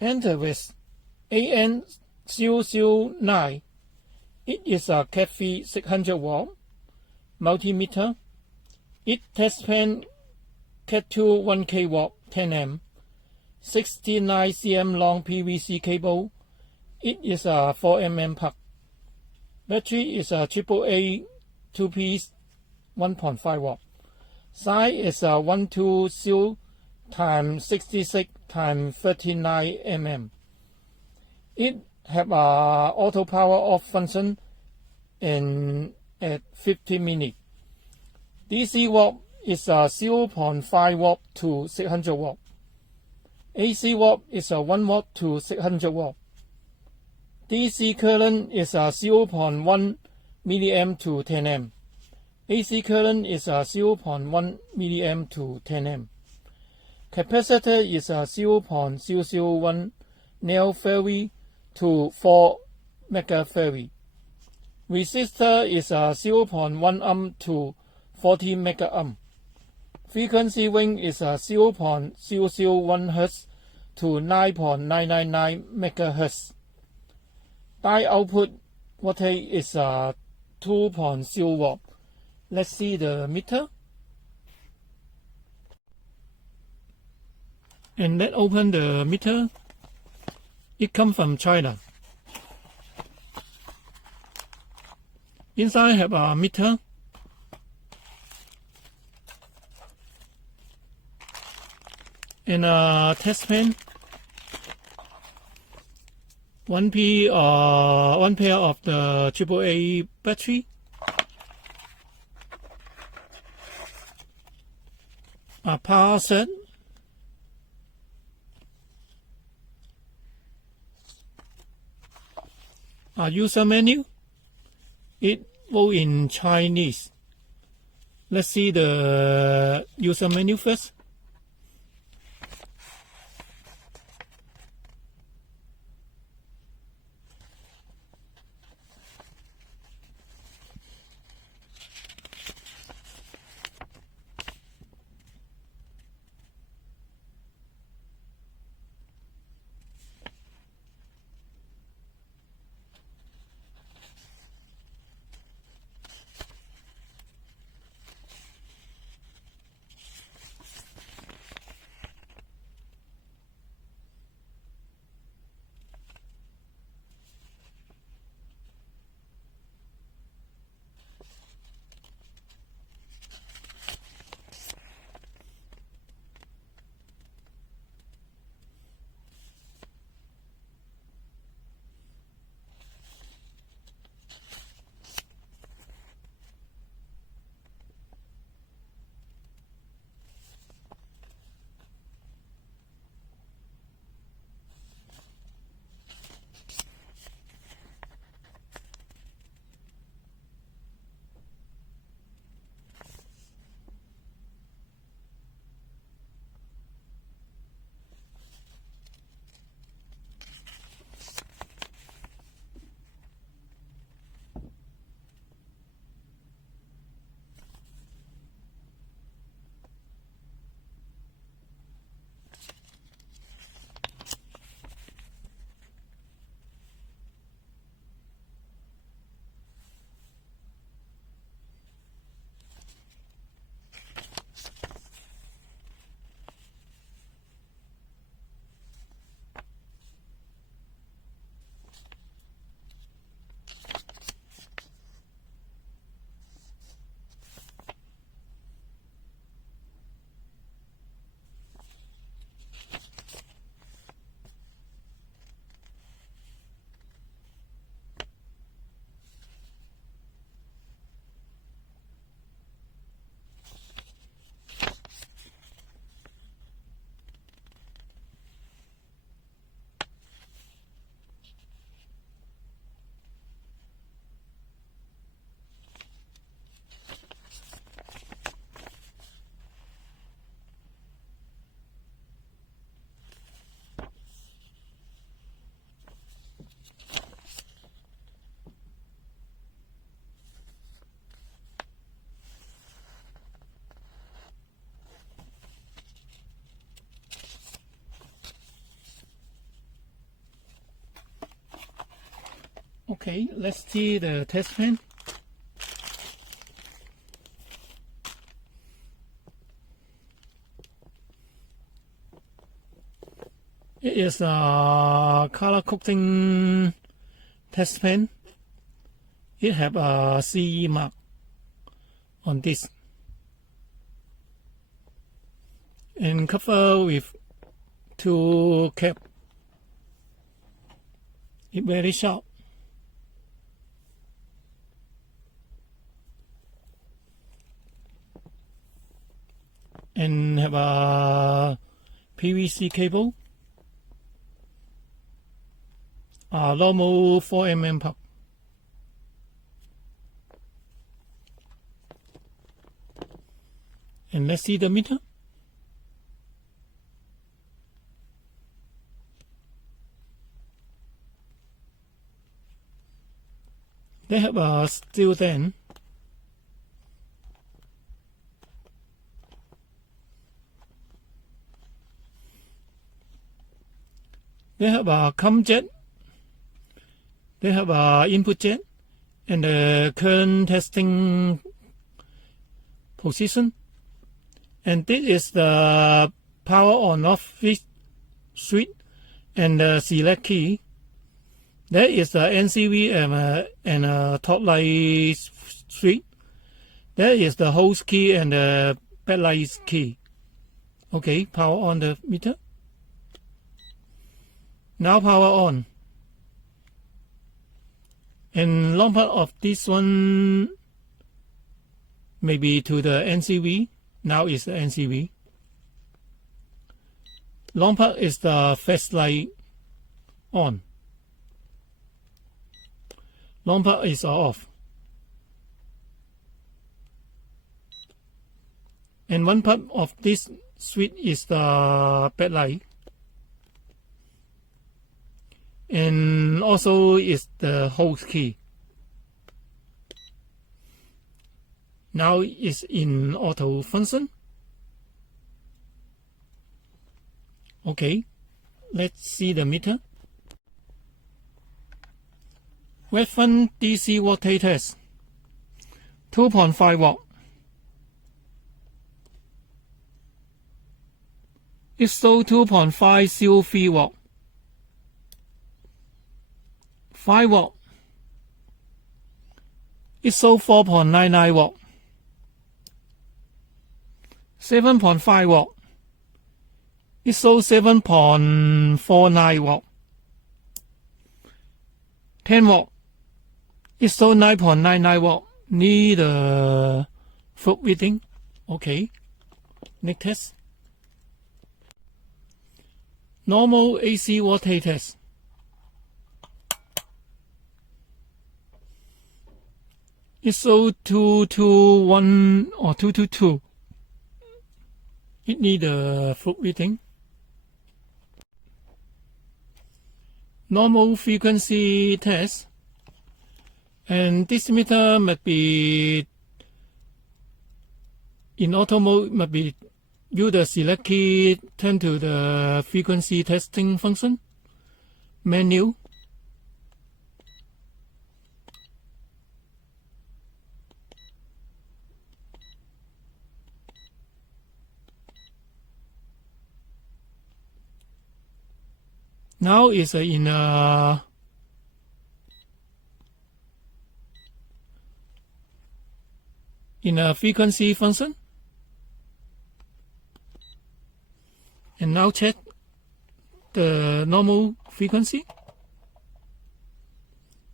Antelves An009. It is a Catiii600V multimeter. It test pen Cat2 1kW 10A, 69 cm long PVC cable. It is a 4mm plug. Battery is a AAA 2-piece 1.5W. Size is a 120 x 66 x 39 mm. It have a auto power off function at 50 minutes. DC watt is a 0.5W to 600W. AC watt is a 1W to 600W. DC current is a 0.1 mA to 10A. AC current is a 0.1 mA to 10A. Capacitor is a 0.001 nF to 4 MF. Resistor is a 0.1 ohm to 40 MΩ. Frequency range is a 0.001 Hz to 9.999 MHz. Die output voltage is a 2.0W. Let's see the meter. And let's open the meter. It comes from China. Inside have a meter. And a test pen. One pair of the AAA battery. A power set. A user menu. It wrote in Chinese. Let's see the user menu first. Okay, let's see the test pen. It is a color coding test pen. It have a CE mark on this and cover with 2 cap. It's very sharp. And have a PVC cable, a normal 4mm pump. And let's see the meter. They have a steel then. They have a COM jet. They have a input jet and the current testing position. And this is the power on off switch and the select key. There is the NCV and a top light switch. There is the hose key and the backlight key. Okay, power on the meter. Now power on. And long part of this one maybe to the NCV. Now is the NCV. Long part is the flashlight on. Long part is off. And one part of this switch is the backlight. And also is the hose key. Now it's in auto function. Okay, let's see the meter. Reference DC voltage test. 2.5 watt. It shows 2.503 watt. 5 watt. It shows 4.99 watt. 7.5 watt. It shows 7.49 watt. 10 watt. It shows 9.99 watt. Need a foot reading. Okay. Next test. Normal AC voltage test. It shows 221 or 222. It needs a foot reading. Normal frequency test. And this meter must be in auto mode, must be use the select key, turn to the frequency testing function. Menu. Now it's in a frequency function. And now check the normal frequency.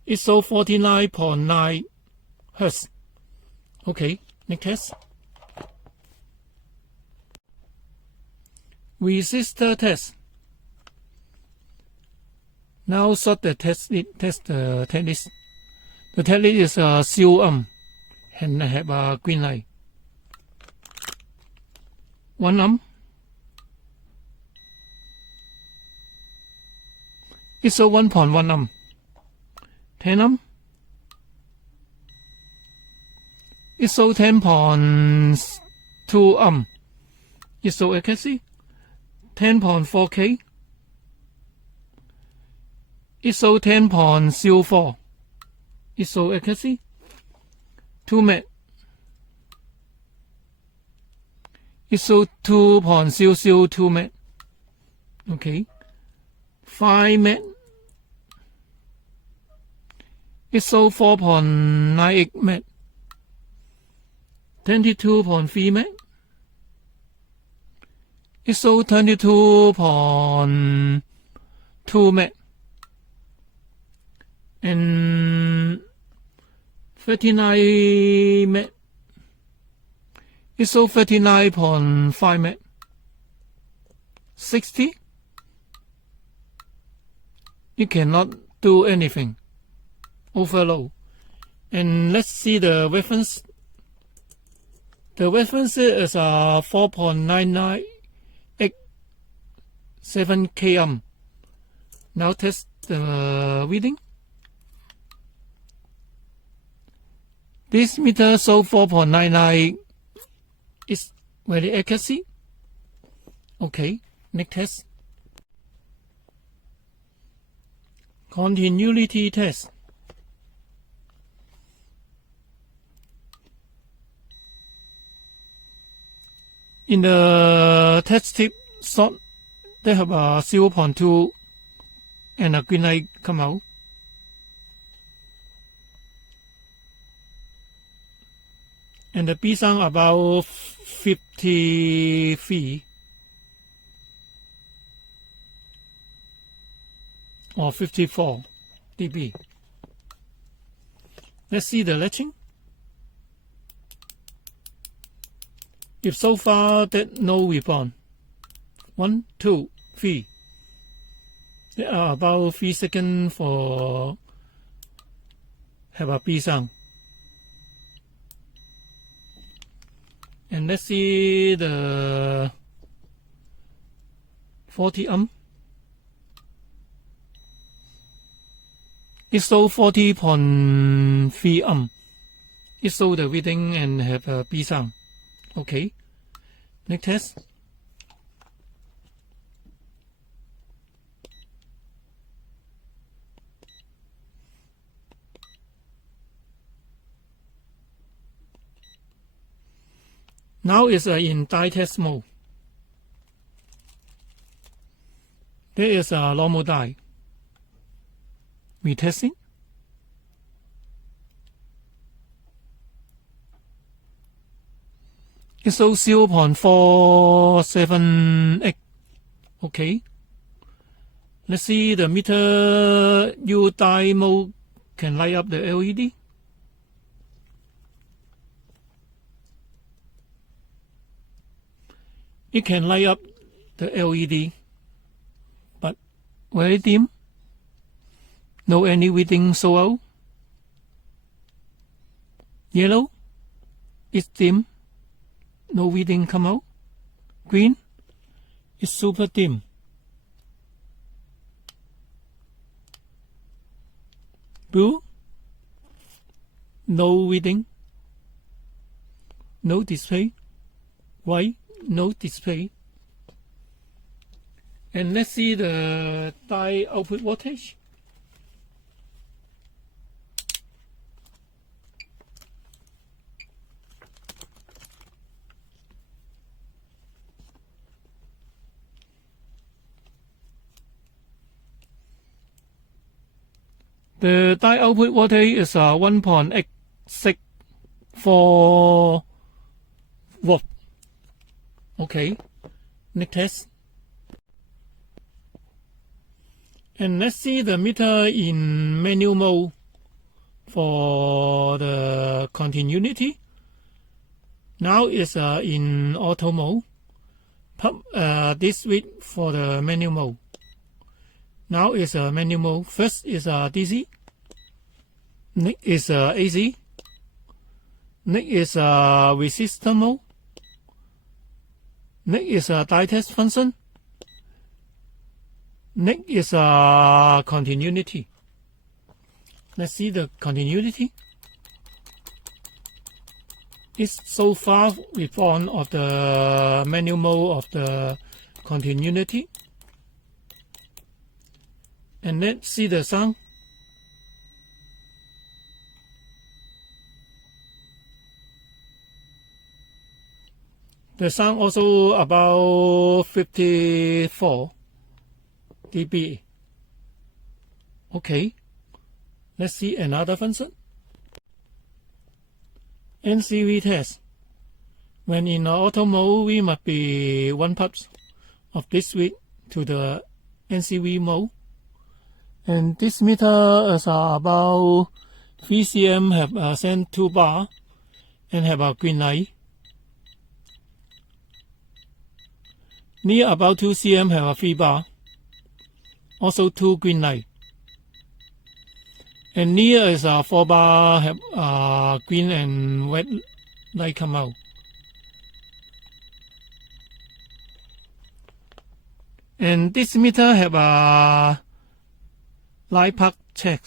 It's so 49.9 Hertz. Okay, next test. Resistor test. Now sort the test the test list. The test list is a seal and have a green light. 1 It's a 1.1 10 It's a 10.2 It's so accuracy. 10.4K. It's so 10.04. ISO accuracy, 2 Met, ISO 2.002 Met, okay, 5 Met, ISO 4.98 Met, 22.3 Met, ISO 22.2 Met, and 39 Met, ISO 39.5 Met, 60, you cannot do anything, overload. And let's see the reference. The reference is 4.998 km. Now test the reading. This meter show 4.99 is very accuracy. Okay, next test. Continuity test. In the test tip slot, they have a 0.2 and a green light come out. And the B sound about 53 or 54 dB. Let's see the latching. If so far that no response, 1, 2, 3. There are about 3 seconds for have a B sound. And let's see the 40 ohm. It shows 40.3 ohm. It shows the reading and have a B sound. Okay. Next test. Now it's in die test mode. There is a normal die. Retesting. It shows 0.478. Okay. Let's see the meter U die mode can light up the LED. It can light up the LED, but very dim. No any reading show out. Yellow, it's dim. No reading come out. Green, it's super dim. Blue, no reading. No display. White, no display. And let's see the die output voltage. The die output voltage is 1.864 volt. Okay, next test. And let's see the meter in manual mode for the continuity. Now it's in auto mode. This read for the manual mode. Now it's a manual mode. First is DC. Next is AC. Next is resistor mode. Next is die test function. Next is continuity. Let's see the continuity. It's so far response of the manual mode of the continuity. And let's see the sound. The sound also about 54 dB. Okay, let's see another function. NCV test. When in auto mode, we must be 1 pulse of this switch to the NCV mode. And this meter is about 3 cm, have a send 2 bar and have a green light. Near about 2 cm have a 3 bar, also 2 green light. And near is a 4 bar, have green and red light come out. And this meter have a light path check.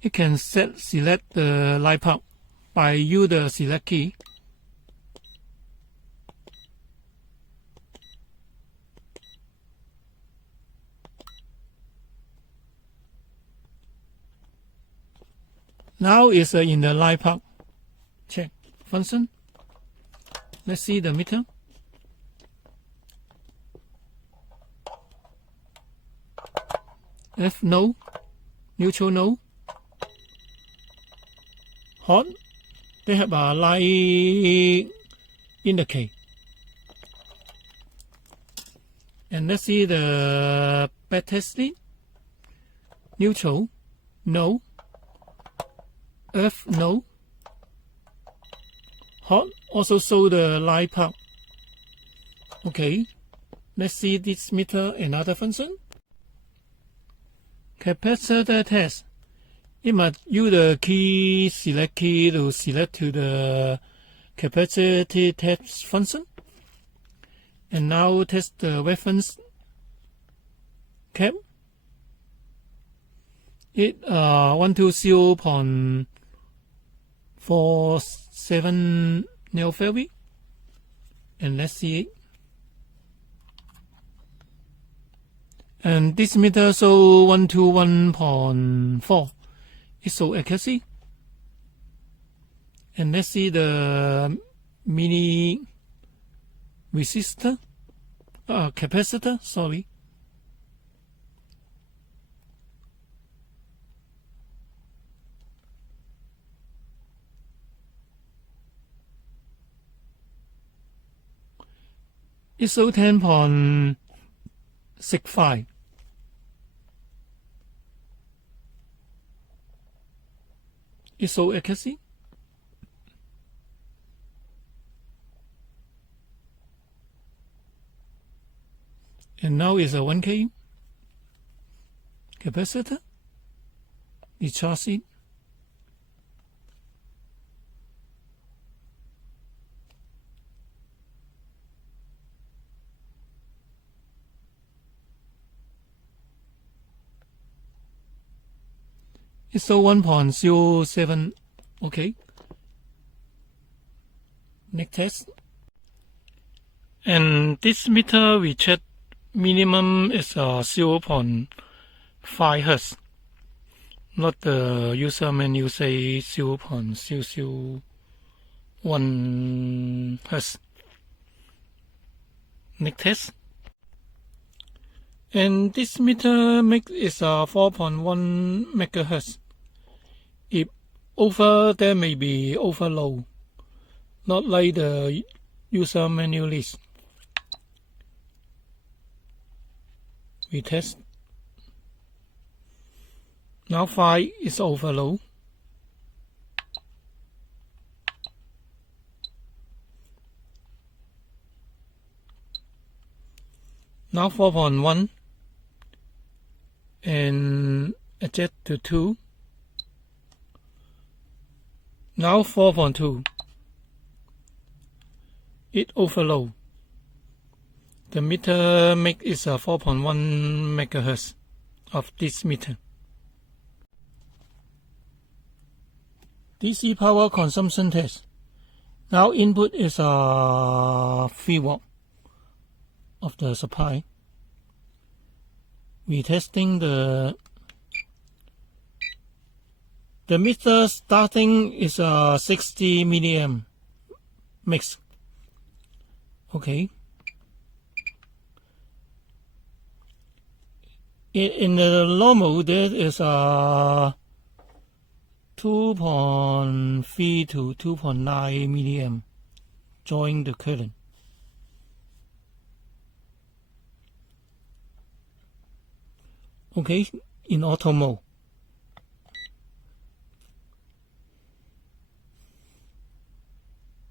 It can select the light path by use the select key. Now it's in the light path check function. Let's see the meter. F no, neutral no. Hot, they have a light indicate. And let's see the back testing. Neutral, no. F no. Hot also show the light path. Okay, let's see this meter another function. Capacitor test. It must use the key select key to select to the capacitor test function. And now test the reference cap. It 120.47 nanofarad. And let's see it. And this meter show 121.4. It's so accuracy. And let's see the mini resistor, capacitor, sorry. It's so 10.65. It's so accuracy. And now is a 1K capacitor. Recharge it. It's so 1.07. Okay. Next test. And this meter we check minimum is 0.5 Hertz. Not the user manual say 0.001 Hertz. Next test. And this meter mix is 4.1 megahertz. If over, there may be overload, not like the user manual list. We test. Now 5 is overload. Now 4.1 and adjust to 2. Now 4.2. It overload. The meter make is 4.1 megahertz of this meter. DC power consumption test. Now input is 3 watt of the supply. We testing the meter starting is 60 milliamp mix. Okay. In the normal, there is a 2.3 to 2.9 milliamp drawing the current. Okay, in auto mode.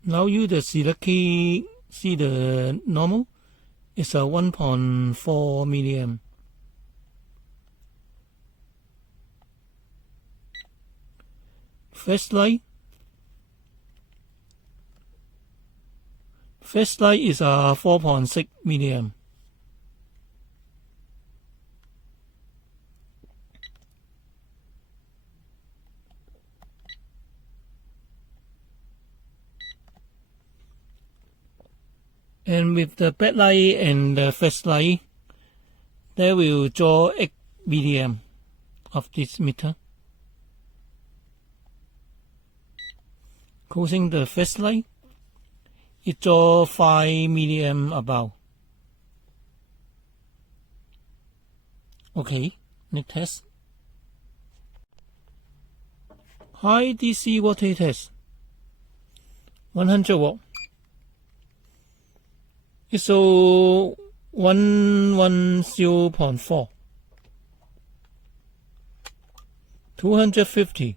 Now you the select key, see the normal, it's a 1.4 milliamp. Flashlight is a 4.6 milliamp. And with the backlight and the flashlight, they will draw 8 milliamp of this meter. Closing the flashlight, it draw 5 milliamp about. Okay, next test. High DC voltage test. 100 watt. It show 110.4. 250.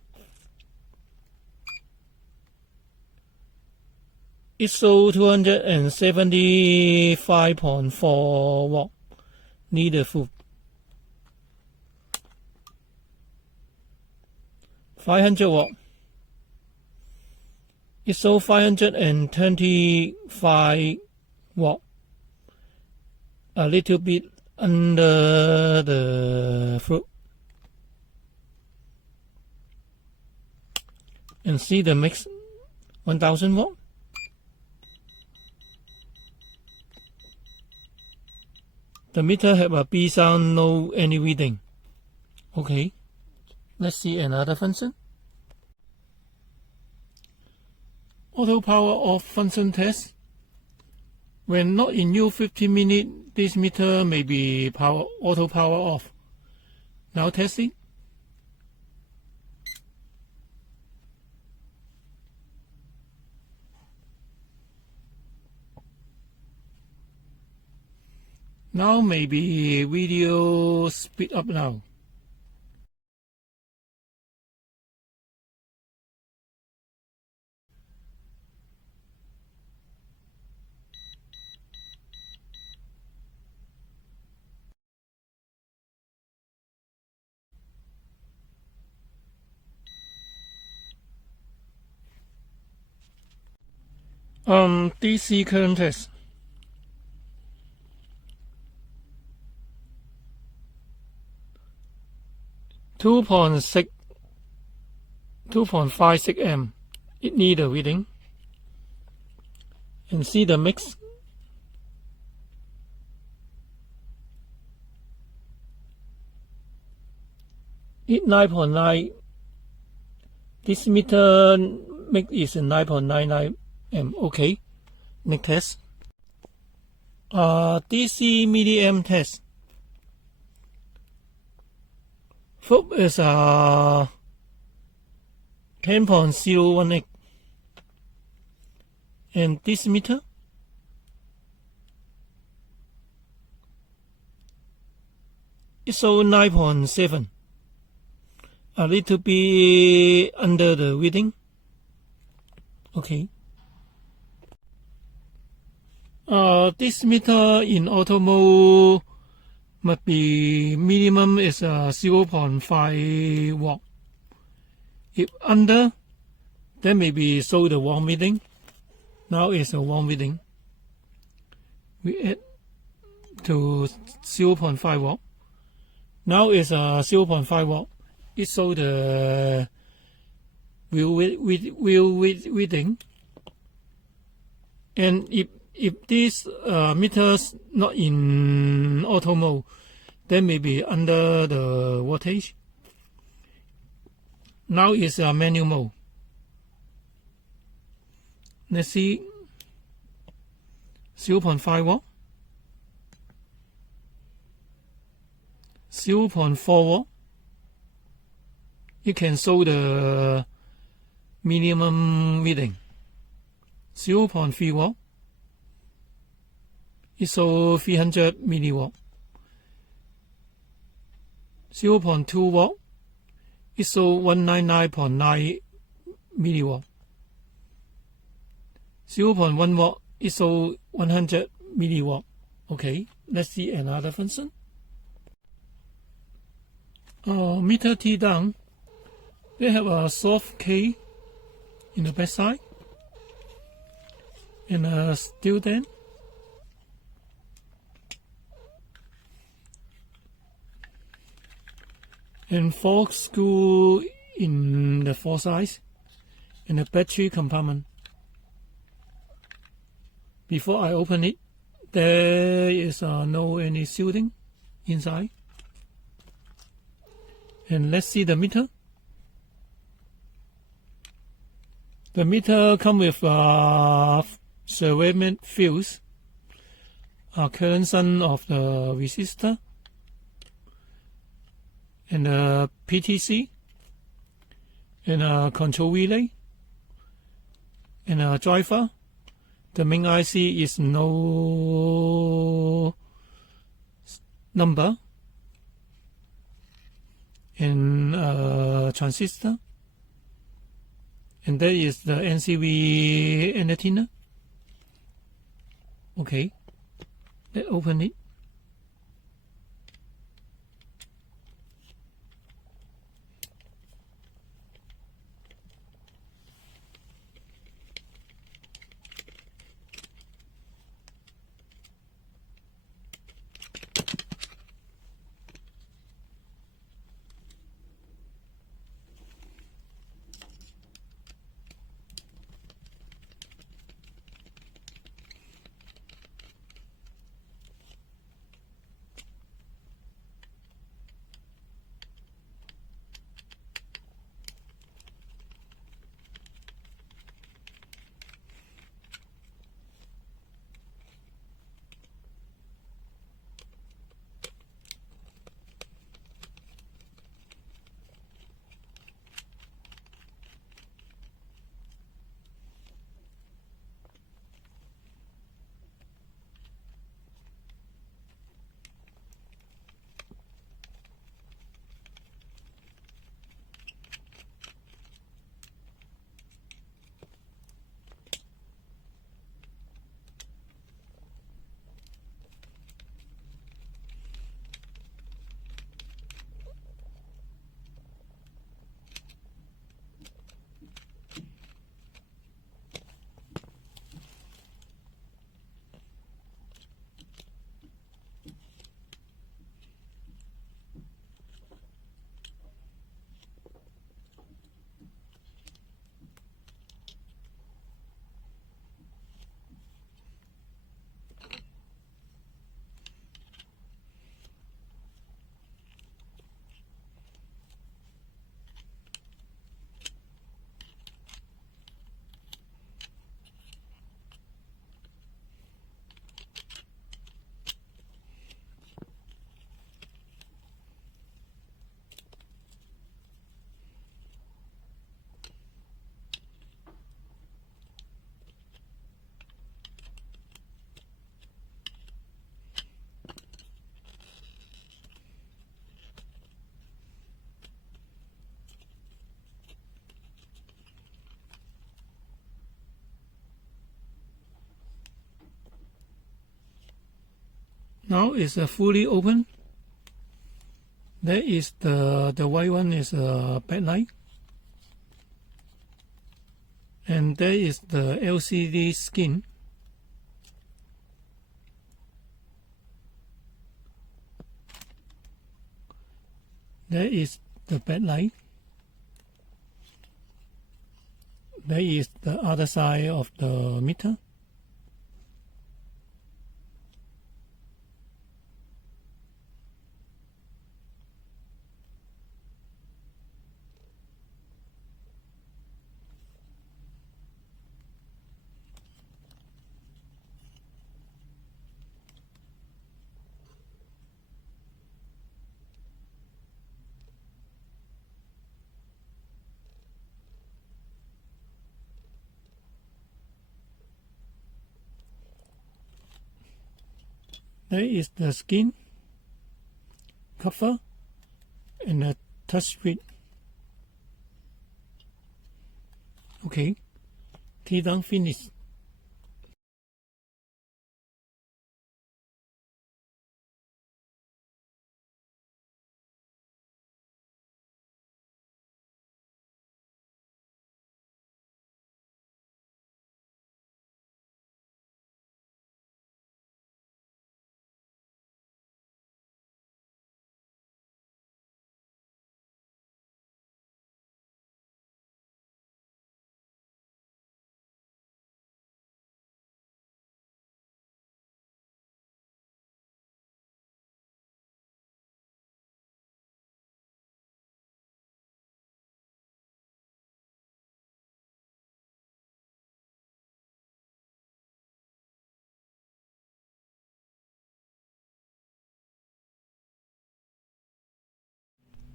It show 275.4 watt. Need a full. 500 watt. It show 525 watt. A little bit under the fruit. And see the mix 1000 watt. The meter have a B sound, no any reading. Okay, let's see another function. Auto power off function test. When not in use 15 minutes, this meter may be auto power off. Now testing. Now maybe video speed up now. DC current test. Two point 2.56 amp. It need a reading. And see the mix. It 9.9. This meter mix is 9.99 amp. Okay. Next test. DC milliamp test. Fob is 10.018. And this meter is so 9.7. A little bit under the reading. Okay. This meter in auto mode must be minimum is 0.5 watt. If under, then maybe show the wrong reading. Now it's a wrong reading. We add to 0.5 watt. Now it's 0.5 watt. It show the wheel reading. And if this meter's not in auto mode, then maybe under the voltage. Now it's a manual mode. Let's see 0.5 watt, 0.4 watt. You can show the minimum reading. 0.3 watt. It shows 300 milliwatt. 0.2 watt. It shows 199.9 milliwatt. 0.1 watt. It shows 100 milliwatt. Okay, let's see another function. Meter Teardown. They have a soft K in the backside and a steel dent. And 4 screws in the 4 sides and a battery compartment. Before I open it, there is no any shielding inside. And let's see the meter. The meter comes with ceramic fuse, a current shunt of the resistor, and a PTC, and a control relay, and a driver. The main IC is no number, and a transistor. And that is the NCV antenna. Okay, let's open it. Now it's fully open. There is the white one is a backlight, and there is the LCD skin. There is the backlight. There is the other side of the meter. There is the skin cover and a touch screen. Okay, teardown finish.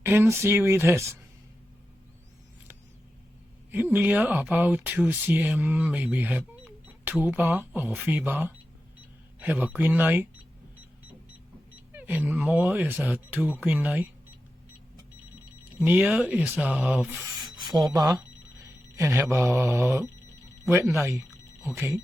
NCV test. Near about 2 cm, maybe have 2 bar or 3 bar. Have a green light, and more is a 2 green light. Near is a 4 bar and have a red light. Okay.